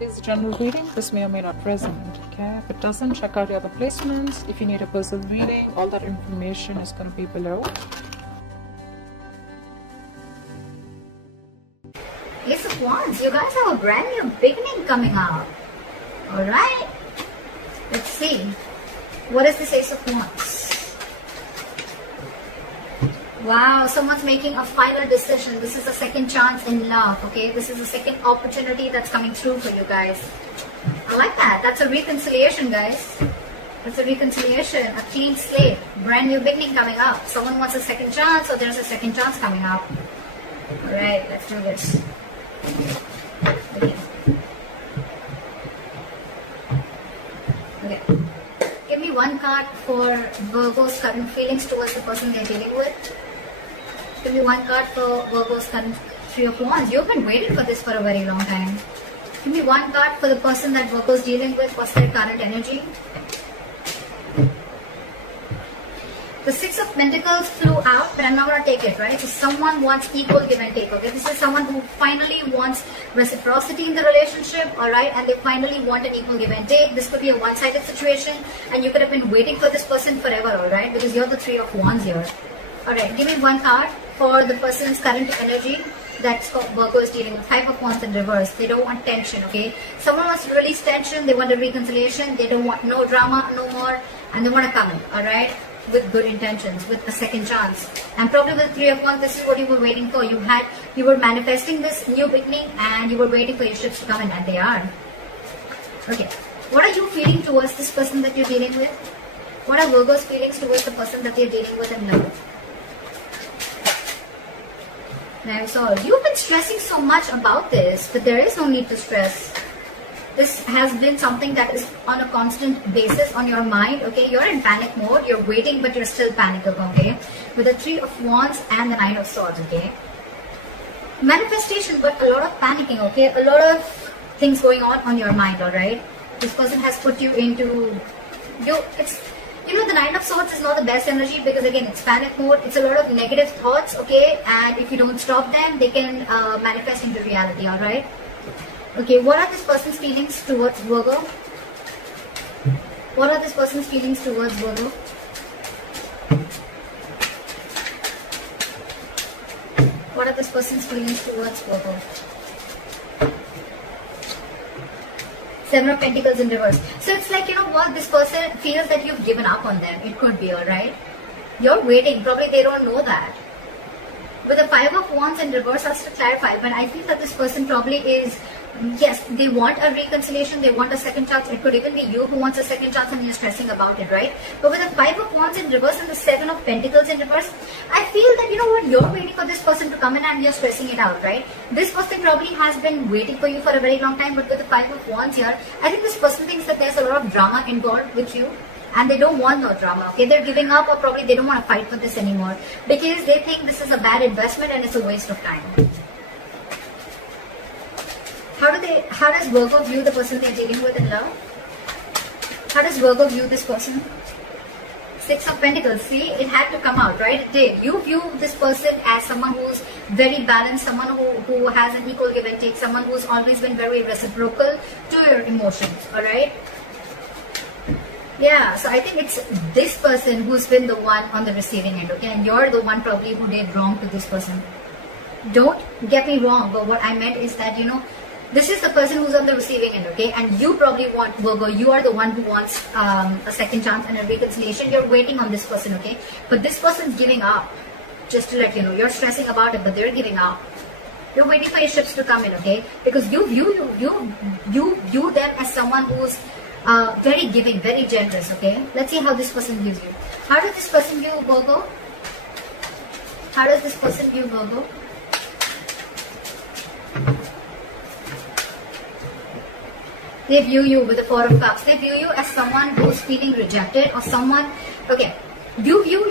is a general reading. This may or may not resonate, okay? If it doesn't, check out the other placements. If you need a personal reading, all that information is going to be below. Ace of Wands, you guys have a brand new beginning coming out. Alright, let's see. What is this Ace of Wands? Wow, someone's making a final decision. This is a second chance in love, okay? This is a second opportunity that's coming through for you guys. I like that. That's a reconciliation, guys. That's a reconciliation, a clean slate, brand new beginning coming up. Someone wants a second chance, or there's a second chance coming up. Alright, let's do this. Okay. Okay. Give me one card for Virgo's current feelings towards the person they're dealing with. Give me one card for Virgo's current Three of Wands. You've been waiting for this for a very long time. Give me one card for the person that Virgo's dealing with. What's their current energy? The Six of Pentacles flew out, but I'm not going to take it, right? So someone wants equal give and take, okay? This is someone who finally wants reciprocity in the relationship, alright? And they finally want an equal give and take. This could be a one-sided situation, and you could have been waiting for this person forever, alright? Because you're the Three of Wands here. Alright, give me one card for the person's current energy that's Virgo is dealing with. Five of Wands in reverse. They don't want tension, okay? Someone wants to release tension. They want a reconciliation. They don't want no drama, no more. And they want to come in, alright? With good intentions, with a second chance. And probably with Three of Wands, this is what you were waiting for. You were manifesting this new beginning, and you were waiting for your ships to come in, and they are. Okay. What are you feeling towards this person that you're dealing with? What are Virgo's feelings towards the person that they're dealing with in love? Now, so you've been stressing so much about this, but there is no need to stress. This has been something that is on a constant basis on your mind, okay? You're in panic mode, you're waiting, but you're still panicking, okay? With the Three of Wands and the Nine of Swords, okay? Manifestation, but a lot of panicking, okay? A lot of things going on your mind, alright? This person has put you into... the Nine of Swords is not the best energy because, again, it's panic mode. It's a lot of negative thoughts, okay? And if you don't stop them, they can manifest into reality, alright? Okay, what are this person's feelings towards Virgo? What are this person's feelings towards Virgo? What are this person's feelings towards Virgo? Seven of Pentacles in reverse. So it's like, what, this person feels that you've given up on them. It could be, alright? You're waiting. Probably they don't know that. With the Five of Wands in reverse, I have to clarify, but I feel that this person probably is... Yes, they want a reconciliation, they want a second chance. It could even be you who wants a second chance and you're stressing about it, right? But with the Five of Wands in reverse and the Seven of Pentacles in reverse, I feel that, you're waiting for this person to come in and you're stressing it out, right? This person probably has been waiting for you for a very long time, but with the Five of Wands here, I think this person thinks that there's a lot of drama involved with you. And they don't want no drama, okay? They're giving up, or probably they don't want to fight for this anymore. Because they think this is a bad investment and it's a waste of time. How does Virgo view the person they're dealing with in love? How does Virgo view this person? Six of Pentacles. See, it had to come out, right? It did. You view this person as someone who's very balanced, someone who has an equal give and take, someone who's always been very reciprocal to your emotions, alright? Yeah, so I think it's this person who's been the one on the receiving end, okay? And you're the one probably who did wrong to this person. Don't get me wrong, but what I meant is that, this is the person who's on the receiving end, okay? And you probably want, Virgo, you are the one who wants a second chance and a reconciliation. You're waiting on this person, okay? But this person's giving up. Just to let you know, you're stressing about it, but they're giving up. You're waiting for your ships to come in, okay? Because you view them as someone who's very giving, very generous, okay? Let's see how this person views you. How does this person view Virgo? How does this person view Virgo? They view you with the Four of Cups. They view you as someone who's feeling rejected, or someone, okay, you view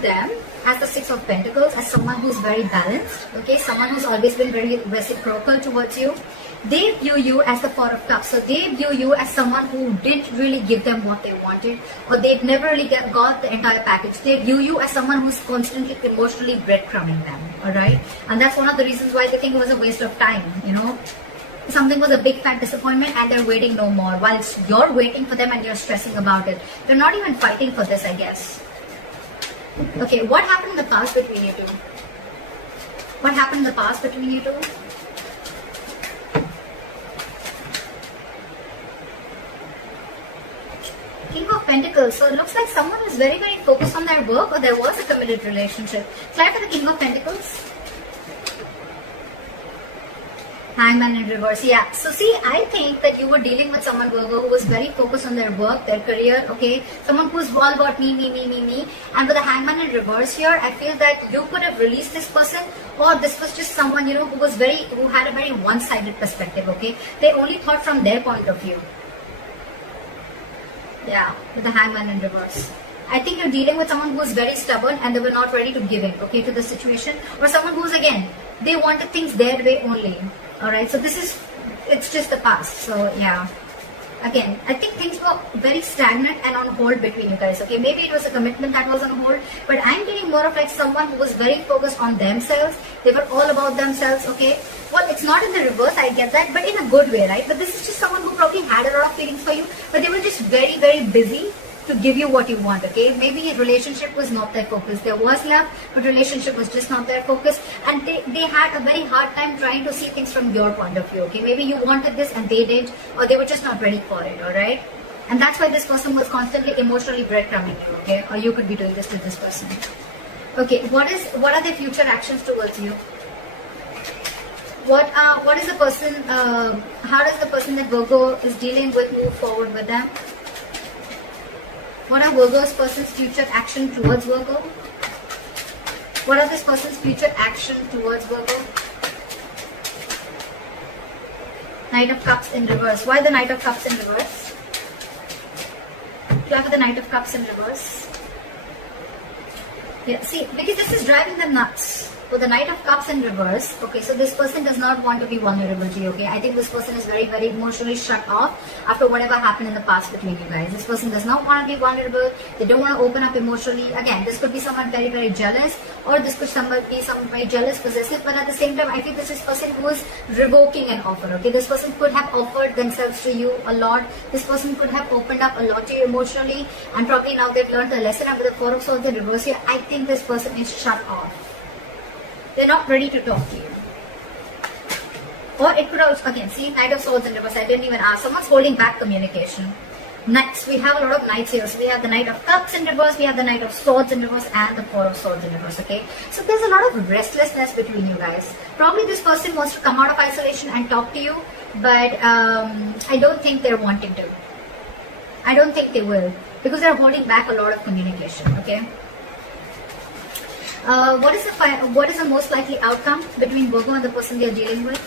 them as the Six of Pentacles, as someone who's very balanced, okay, someone who's always been very reciprocal towards you. They view you as the Four of Cups. So they view you as someone who didn't really give them what they wanted, or they've never really got the entire package. They view you as someone who's constantly emotionally breadcrumbing them. Alright? And that's one of the reasons why they think it was a waste of time, you know. Something was a big fat disappointment and they're waiting no more. Whilst you're waiting for them and you're stressing about it. They're not even fighting for this, I guess. Okay, what happened in the past between you two? What happened in the past between you two? King of Pentacles. So it looks like someone is very, very focused on their work, or there was a committed relationship. Slide for the King of Pentacles. Hangman in reverse. Yeah. So see, I think that you were dealing with someone, Virgo, who was very focused on their work, their career, okay? Someone who's all about me. And with the Hangman in reverse here, I feel that you could have released this person, or this was just someone, you know, who had a very one-sided perspective, okay? They only thought from their point of view. Yeah, with the Hangman in reverse. I think you're dealing with someone who's very stubborn and they were not ready to give in, okay, to the situation. Or someone who's, again, they wanted things their way only. Alright, so it's just the past. So, yeah. Again, I think things were very stagnant and on hold between you guys, okay? Maybe it was a commitment that was on hold, but I'm getting more of like someone who was very focused on themselves. They were all about themselves, okay? Well, it's not in the reverse, I get that, but in a good way, right? But this is just someone who probably had a lot of feelings for you, but they were just very, very busy to give you what you want, okay? Maybe relationship was not their focus. There was love, but relationship was just not their focus, and they had a very hard time trying to see things from your point of view, okay? Maybe you wanted this and they didn't, or they were just not ready for it, alright? And that's why this person was constantly emotionally breadcrumbing you, okay? Or you could be doing this with this person. Okay, what are their future actions towards you? What is the person, how does the person that Virgo is dealing with move forward with them? What are Virgo's person's future action towards Virgo? What are this person's future action towards Virgo? Knight of Cups in reverse. Why the Knight of Cups in reverse? Look at the Knight of Cups in reverse. Yeah, see, because this is driving them nuts. With the Knight of Cups in reverse, okay, so this person does not want to be vulnerable to you, okay? I think this person is very, very emotionally shut off after whatever happened in the past between you guys. This person does not want to be vulnerable. They don't want to open up emotionally. Again, this could be someone very, very jealous, or this could be someone very jealous, possessive, but at the same time, I think this is person who is revoking an offer, okay? This person could have offered themselves to you a lot. This person could have opened up a lot to you emotionally, and probably now they've learned the lesson. And with the Four of Swords in reverse here, I think this person is shut off. They're not ready to talk to you. Or it could also, again, see, Knight of Swords in reverse, I didn't even ask. Someone's holding back communication. Next, we have a lot of Knights here. So we have the Knight of Cups in reverse, we have the Knight of Swords in reverse, and the Four of Swords in reverse, okay? So there's a lot of restlessness between you guys. Probably this person wants to come out of isolation and talk to you, but I don't think they're wanting to. I don't think they will, because they're holding back a lot of communication, okay? What is the most likely outcome between Virgo and the person they are dealing with?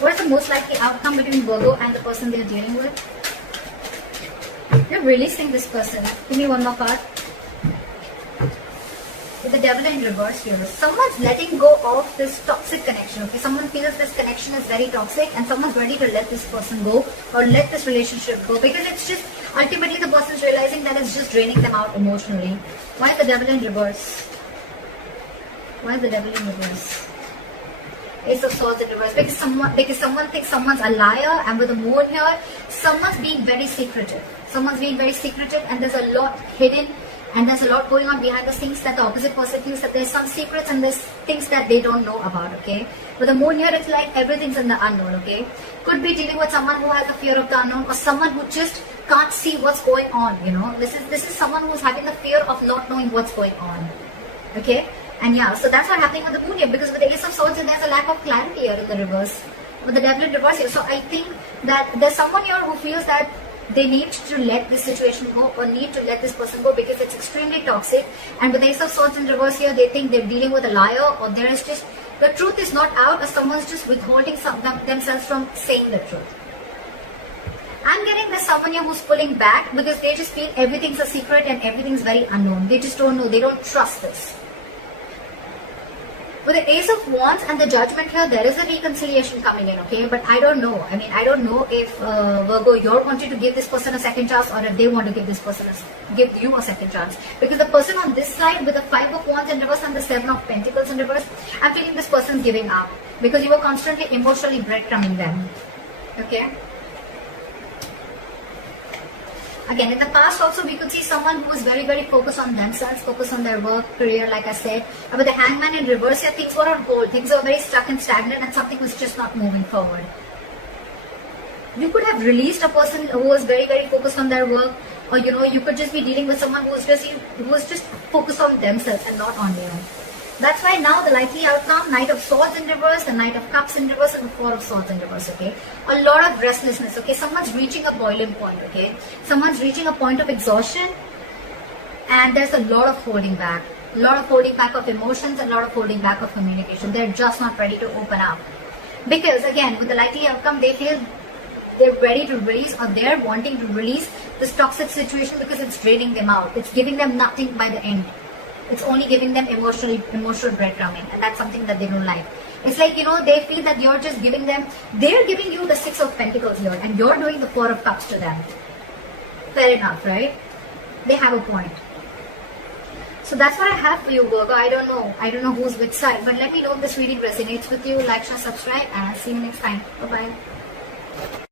What is the most likely outcome between Virgo and the person they are dealing with? You're releasing this person. Give me one more card. With the Devil in reverse here, someone's letting go of this toxic connection, okay? Someone feels this connection is very toxic and someone's ready to let this person go, or let this relationship go, because it's just, ultimately the person's realizing that it's just draining them out emotionally. Why is the Devil in reverse? Why is the Devil in reverse? Ace of Swords in reverse. Because someone thinks someone's a liar, and with the Moon here, someone's being very secretive. Someone's being very secretive, and there's a lot hidden, and there's a lot going on behind the scenes that the opposite person feels that there's some secrets and there's things that they don't know about, okay? With the Moon here, it's like everything's in the unknown, okay? Could be dealing with someone who has the fear of the unknown, or someone who just can't see what's going on, you know? This is someone who's having the fear of not knowing what's going on, okay? And yeah, so that's what's happening with the Moon here, because with the Ace of Swords, there's a lack of clarity here in the reverse. With the Devil in reverse here, so I think that there's someone here who feels that they need to let this situation go, or need to let this person go, because it's extremely toxic. And with the Ace of Swords in reverse here, they think they're dealing with a liar, or there is just, the truth is not out, or someone's just withholding themselves from saying the truth. I'm getting this someone here who's pulling back because they just feel everything's a secret and everything's very unknown. They just don't know, they don't trust this. With the Ace of Wands and the Judgment here, there is a reconciliation coming in, okay? But I don't know. I mean, I don't know if Virgo, you're wanting to give this person a second chance, or if they want to give give you a second chance. Because the person on this side with the 5 of Wands in reverse and the 7 of Pentacles in reverse, I'm feeling this person's giving up because you were constantly emotionally breadcrumbing them, okay? Again, in the past also we could see someone who was very, very focused on themselves, focused on their work, career, like I said. But the Hangman in reverse here, things were on hold. Things were very stuck and stagnant and something was just not moving forward. You could have released a person who was very, very focused on their work, or you could just be dealing with someone who was just focused on themselves and not on you. That's why now the likely outcome, Knight of Swords in reverse, the Knight of Cups in reverse, and the 4 of Swords in reverse, okay? A lot of restlessness, okay? Someone's reaching a boiling point, okay? Someone's reaching a point of exhaustion, and there's a lot of holding back. A lot of holding back of emotions, and a lot of holding back of communication. They're just not ready to open up. Because, again, with the likely outcome, they feel they're ready to release, or they're wanting to release this toxic situation because it's draining them out. It's giving them nothing by the end. It's only giving them emotional breadcrumbing, and that's something that they don't like. It's like, they feel that you're just giving them, they're giving you the 6 of Pentacles here, and you're doing the 4 of Cups to them. Fair enough, right? They have a point. So that's what I have for you, Virgo. I don't know who's which side, but let me know if this reading resonates with you. Like, share, subscribe, and I'll see you next time. Bye-bye.